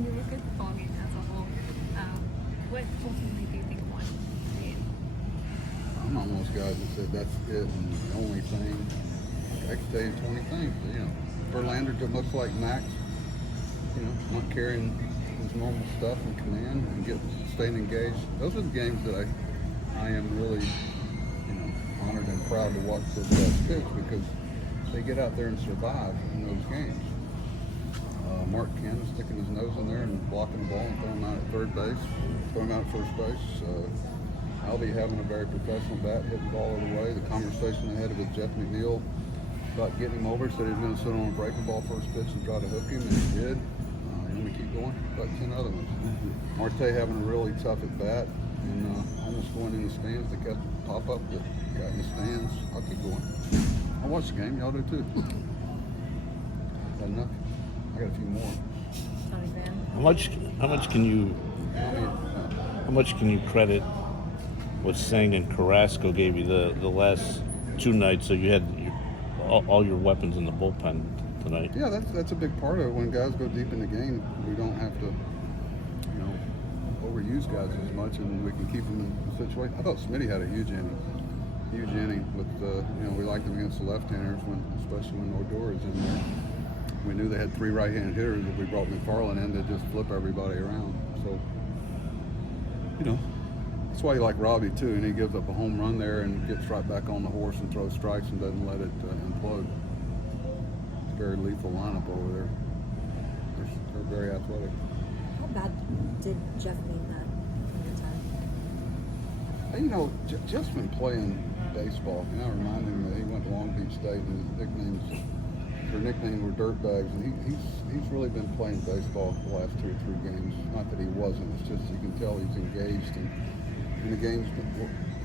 when you look at the ball game as a whole, what ultimately do you think won the game? I'm almost guys that said that's it and the only thing. I could tell you 20 things. Verlander just looks like Max. Not carrying his normal stuff and command and staying engaged. Those are the games that I am really, honored and proud to watch those guys pitch because they get out there and survive in those games. Mark Cannon sticking his nose in there and blocking the ball and throwing out at third base, throwing out at first base. Albie having a very professional bat, hitting the ball all the way. The conversation I had with Jeff McNeil about getting him over, said he was going to sit on a breaking ball first pitch and try to hook him, and he did. I'm going to keep going, about 10 other ones. Marte having a really tough at bat and almost going in the stands to catch a pop up that got in the stands. I'll keep going. I watched the game, y'all do too. Got enough? I got a few more. How much can you credit what Sang and Carrasco gave you the last two nights? So you had all your weapons in the bullpen tonight. Yeah, that's a big part of it. When guys go deep in the game, we don't have to, overuse guys as much, and we can keep them in the situation. I thought Smitty had a huge inning with we liked them against the left-handers, especially when Odor is in there. We knew they had three right-handed hitters. If we brought McFarland in, they'd just flip everybody around. So, that's why you like Robbie too, and he gives up a home run there and gets right back on the horse and throws strikes and doesn't let it implode. It's a very lethal lineup over there. They're very athletic. How bad did Jeff mean that in your time? Jeff's been playing baseball. I remind him that he went to Long Beach State and his nicknames were Dirtbags, and he's really been playing baseball the last 2 or 3 games. Not that he wasn't, it's just you can tell he's engaged, and the game's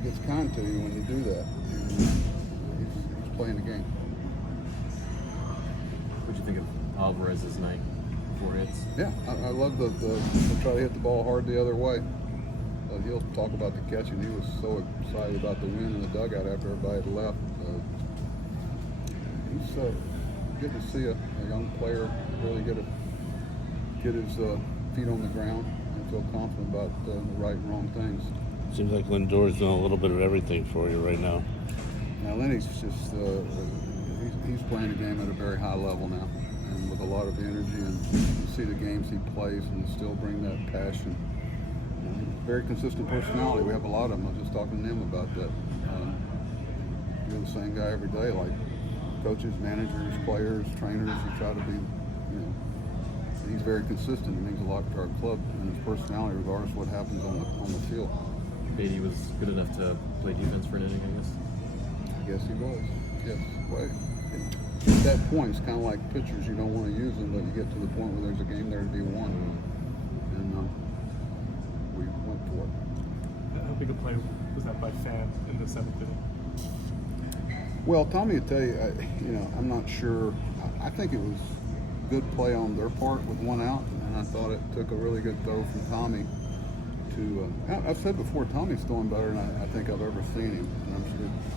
gets kind to you when you do that. And he's playing the game. What'd you think of Alvarez's night? 4 hits? Yeah, I love the try to hit the ball hard the other way. He'll talk about the catching. He was so excited about the win in the dugout after everybody had left. He's good to see a young player really get his feet on the ground and feel confident about the right and wrong things. Seems like Lindor's doing a little bit of everything for you right now. Now Lenny's just he's playing the game at a very high level now, and with a lot of energy, and you see the games he plays and still bring that passion. Very consistent personality. We have a lot of them. I was just talking to him about that. You're the same guy every day, like coaches, managers, players, trainers. You try to be, he's very consistent. It means a lot to our club and his personality, regardless of what happens on the field. Beatty was good enough to play defense for an inning, I guess? I guess he was. Yes. Well, at that point, it's kind of like pitchers. You don't want to use them, but you get to the point where there's a game there to be won. And we went for it. How big a play was that by Fan in the 7th inning? Well, Tommy will tell you, I'm not sure. I think it was good play on their part with 1 out, and I thought it took a really good throw from Tommy to. I've said before, Tommy's throwing better than I think I've ever seen him, and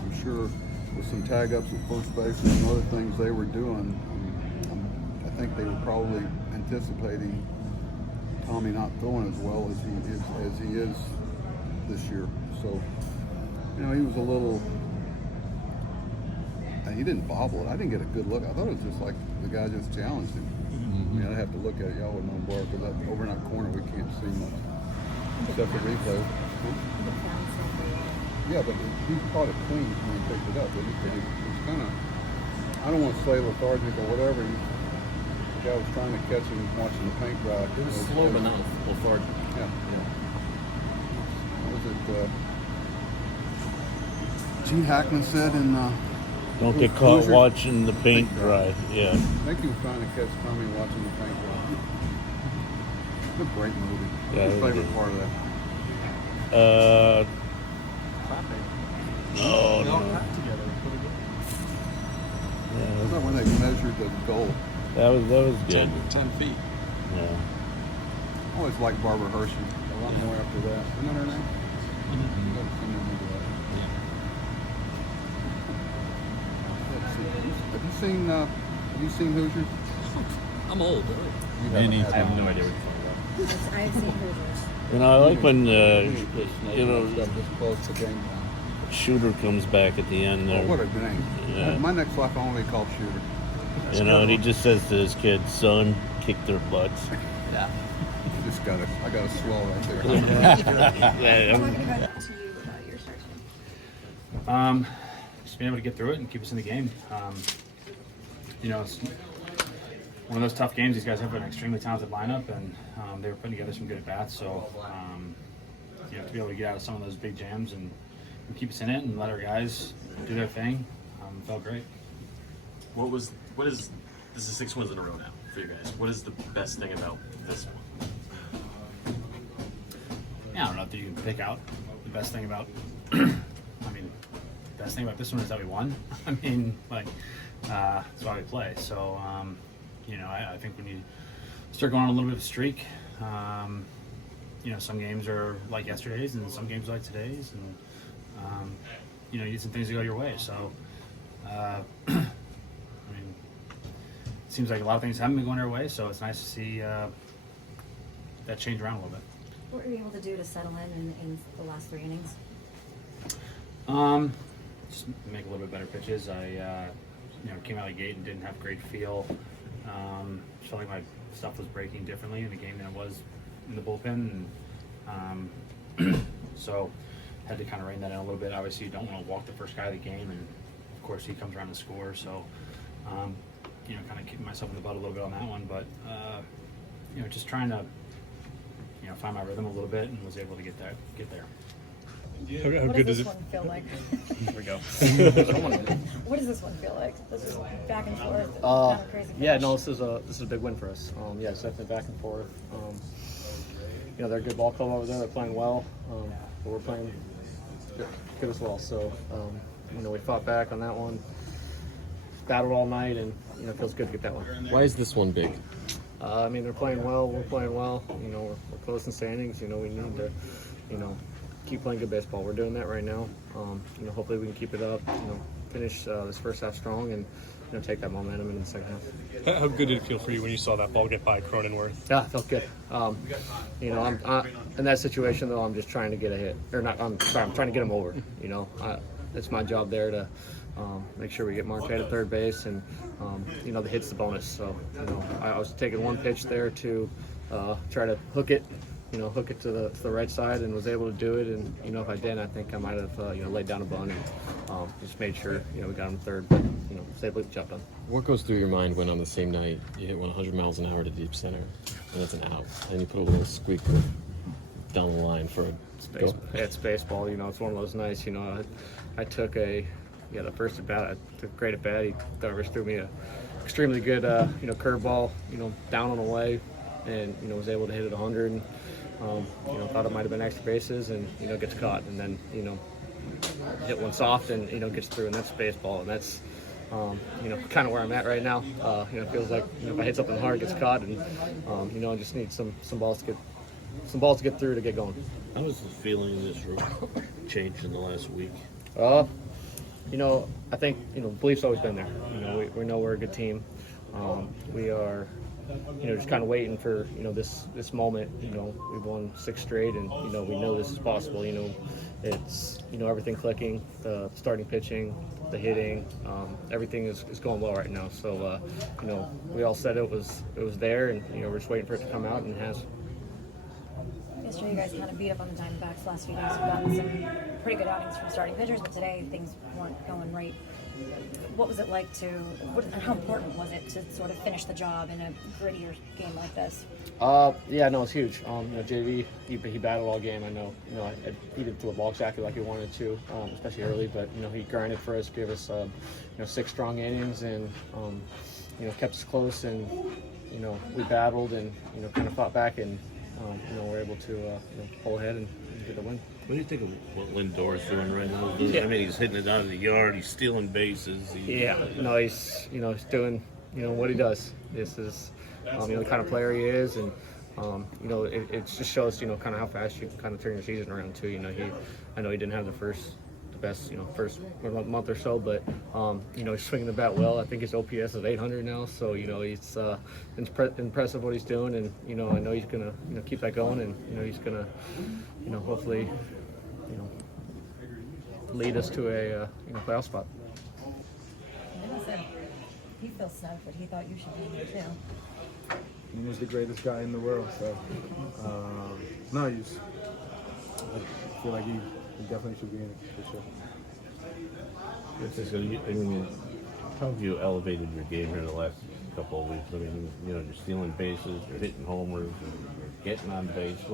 I'm sure with some tag ups at first base and some other things they were doing, I think they were probably anticipating Tommy not throwing as well as he is this year. So, he was a little. He didn't bobble it. I didn't get a good look. I thought it was just like the guy just challenged him. Mm-hmm. I'd have to look at it. Y'all wouldn't know more because over in that corner we can't see much except for replay. Yeah, but he caught it clean when he picked it up. It was kind of, I don't want to say lethargic or whatever. The guy was trying to catch him watching the paint dry. It was slow, but not lethargic. Yeah. What was it? Gene Hackman said in. Don't get caught watching the paint dry. Yeah. I think he was trying to catch Tommy watching the paint dry. It's a great movie. Yeah, What's your favorite part of that? No. They all clapped together. Yeah, That's not when they measured the goal. that was good. 10 feet. Yeah. I always liked Barbara Hershey a lot more after that. Isn't that her name? Have you seen Hoosiers? I'm old. You Many haven't had I have it. no idea what you're talking about. I've seen Hoosiers. You know, I like when Stuff this close to game time. Shooter comes back at the end Oh, there. what a name. Yeah. My next life I want to be called Shooter. You know, and he just says to his kids, "Son, kick their butts." Yeah. I got a slow right there. Yeah, Talking about to you about your start. Just being able to get through it and keep us in the game. You know, it's one of those tough games. These guys have an extremely talented lineup, and they were putting together some good at bats. So, you know, to be able to get out of some of those big jams and keep us in it and let our guys do their thing, felt great. This is 6 wins in a row now for you guys. What is the best thing about this one? Yeah, I don't know if you can pick out the best thing about. Best thing about this one is that we won. I mean, like, that's why we play. So, you know, I think when you start going on a little bit of a streak, you know, some games are like yesterday's and some games are like today's, and you know, you need some things to go your way. So, I mean, it seems like a lot of things haven't been going our way. So it's nice to see that change around a little bit. What were you able to do to settle in the last 3 innings? Just make a little bit better pitches. I, you know, came out of the gate and didn't have great feel. Felt like my stuff was breaking differently in the game than it was in the bullpen, and so had to kind of rein that in a little bit. Obviously, you don't want to walk the first guy of the game, and of course he comes around to score. So, you know, kind of kicking myself in the butt a little bit on that one, but you know, just trying to, you know, find my rhythm a little bit, and was able to get there. How What good does is this it? one feel like? Here we go. What does this one feel like? This is back and forth. Kind of crazy Yeah, finish. no, this is a big win for us. Yeah, it's definitely back and forth. You know, they're a good ball club over there. They're playing well, but we're playing good as well. So, you know, we fought back on that one, battled all night, and you know, it feels good to get that one. Why is this one big? I mean, they're playing well. We're playing well. You know, we're close in standings. You know, we need to, you know, keep playing good baseball. We're doing that right now. You know, hopefully we can keep it up. You know, finish this first half strong, and you know, take that momentum in the second half. How good did it feel for you when you saw that ball get by Cronenworth? Yeah, it felt good. You know, I'm in that situation though. I'm just trying to get a hit, or not. I'm trying to get him over. You know, it's my job there to make sure we get Marte at third base, and you know, the hit's the bonus. So you know, I was taking one pitch there to try to hook it. You know, hook it to the right side, and was able to do it. And you know, if I didn't, I think I might have you know, laid down a bunt and just made sure, you know, we got him third. But you know, was able to get the job done. What goes through your mind when on the same night you hit 100 miles an hour to deep center and it's an out, and you put a little squeaker down the line for a Space, go? it's baseball. You know, it's one of those nights. You know, I took the first at bat. I took a great at bat. He threw me a extremely good you know, curveball. You know, down and away, and you know, was able to hit it 100. And, you know, thought it might have been extra bases, and you know, gets caught, and then you know, hit one soft, and you know, gets through, and that's baseball, and that's you know, kind of where I'm at right now. You know, it feels like, you know, if I hit something hard, it gets caught, and you know, I just need some balls to get through to get going. How has the feeling in this room changed in the last week? You know, I think, you know, belief's always been there. You know, we know we're a good team. We are, you know, just kind of waiting for, you know, this moment. You know, we've won 6 straight, and you know this is possible. You know, it's, you know, everything clicking, the starting pitching, the hitting, everything is going well right now. So you know, we all said it was there, and you know, we're just waiting for it to come out, and it has. Yesterday, you guys kind of beat up on the Diamondbacks. Last few days, we've gotten some pretty good outings from starting pitchers, but today things weren't going right. What was it like and how important was it to sort of finish the job in a grittier game like this? Yeah, no, it's huge. You know, JV, he battled all game. I know, you know, he didn't do a ball exactly like he wanted to, especially early. But you know, he grinded for us, gave us you know, 6 strong innings, and you know, kept us close. And you know, we battled, and you know, kind of fought back, and you know, we're able to you know, pull ahead and get the win. What do you think of what Lindor's doing right now? Yeah. I mean, he's hitting it out of the yard. He's stealing bases. Yeah, no, he's, you know, he's doing, you know, what he does. This is, you know, the kind of player he is, and you know, it just shows, you know, kind of how fast you can kind of turn your season around too. You know, I know he didn't have the the best, first month or so, but he's swinging the bat well. I think his OPS is 800 now, so he's impressive what he's doing, and I know he's gonna keep that going, and he's gonna hopefully lead us to a playoff spot. He said he feels sad, but he thought you should be in there too. He was the greatest guy in the world, so no, I feel like he definitely should be in it for sure. So how have you elevated your game here the last couple of weeks? I mean, you're stealing bases, you're hitting homers, you're getting on base.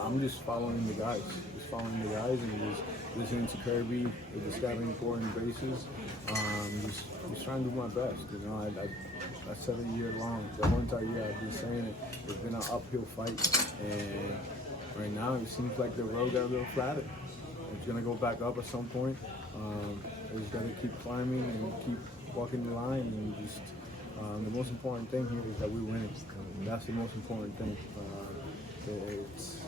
I'm just following the guys, and just listening to Kirby with the scouting report and bases. Just trying to do my best. I said it year long. The whole entire year I've been saying it. It's been an uphill fight, and right now it seems like the road got a little flatter. It's gonna go back up at some point. I just gotta keep climbing and keep walking the line, and just the most important thing here is that we win. That's the most important thing. It's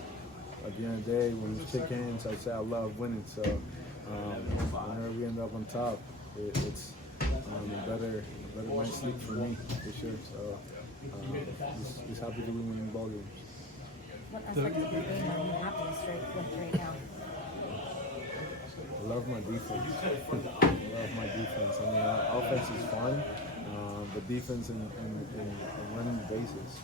at the end of the day, when we shake hands, I say I love winning. So whenever we end up on top, it's a better night's sleep for me, for sure. So just happy to be winning ball games. What aspect of your game are you happiest with right now? I love my defense. I mean, offense is fun, but defense and running the bases.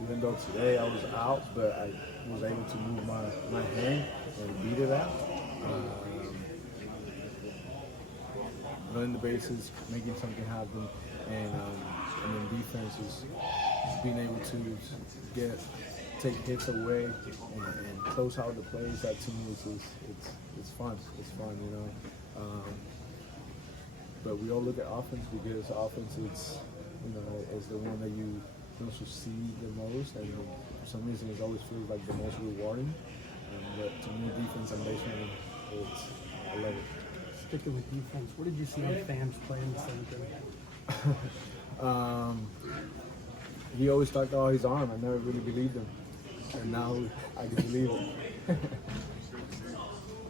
Even though today I was out, but I was able to move my hand and beat it out. Running the bases, making something happen, and then defense is being able to take hits away and close out the plays. That to me it's fun. It's fun, But we all look at offense because offense is the one that you also see the most, and for some reason it always feels like the most rewarding. But to me, defense and base running, I love it. Sticking with defense, what did you see the fans play in the seventh inning? He always talked about his arm. I never really believed him, and now I can believe it.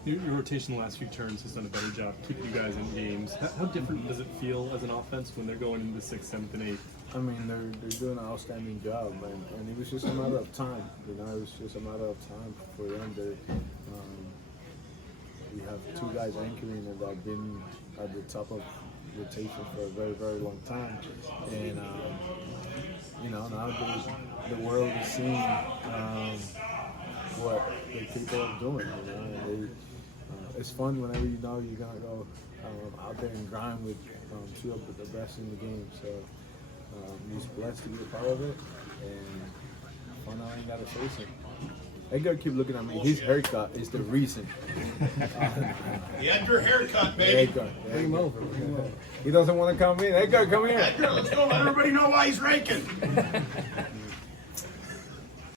Your rotation the last few turns has done a better job keeping you guys in games. How different does it feel as an offense when they're going into the 6th, 7th, and 8th? I mean, they're doing an outstanding job, and it was just a matter of time. It was just a matter of time for them. We have two guys anchoring that have been at the top of rotation for a very, very long time, and now the world is seeing what they're capable of doing. And it's fun whenever you're gonna go out there and grind with two of the best in the game. So I'm just blessed to be a part of it, and fun I ain't gotta face him. Edgar keep looking at me. His haircut is the reason. The Edgar haircut, baby. Edgar, bring him over. He doesn't want to come in. Edgar, come here. Edgar, let's go let everybody know why he's raking.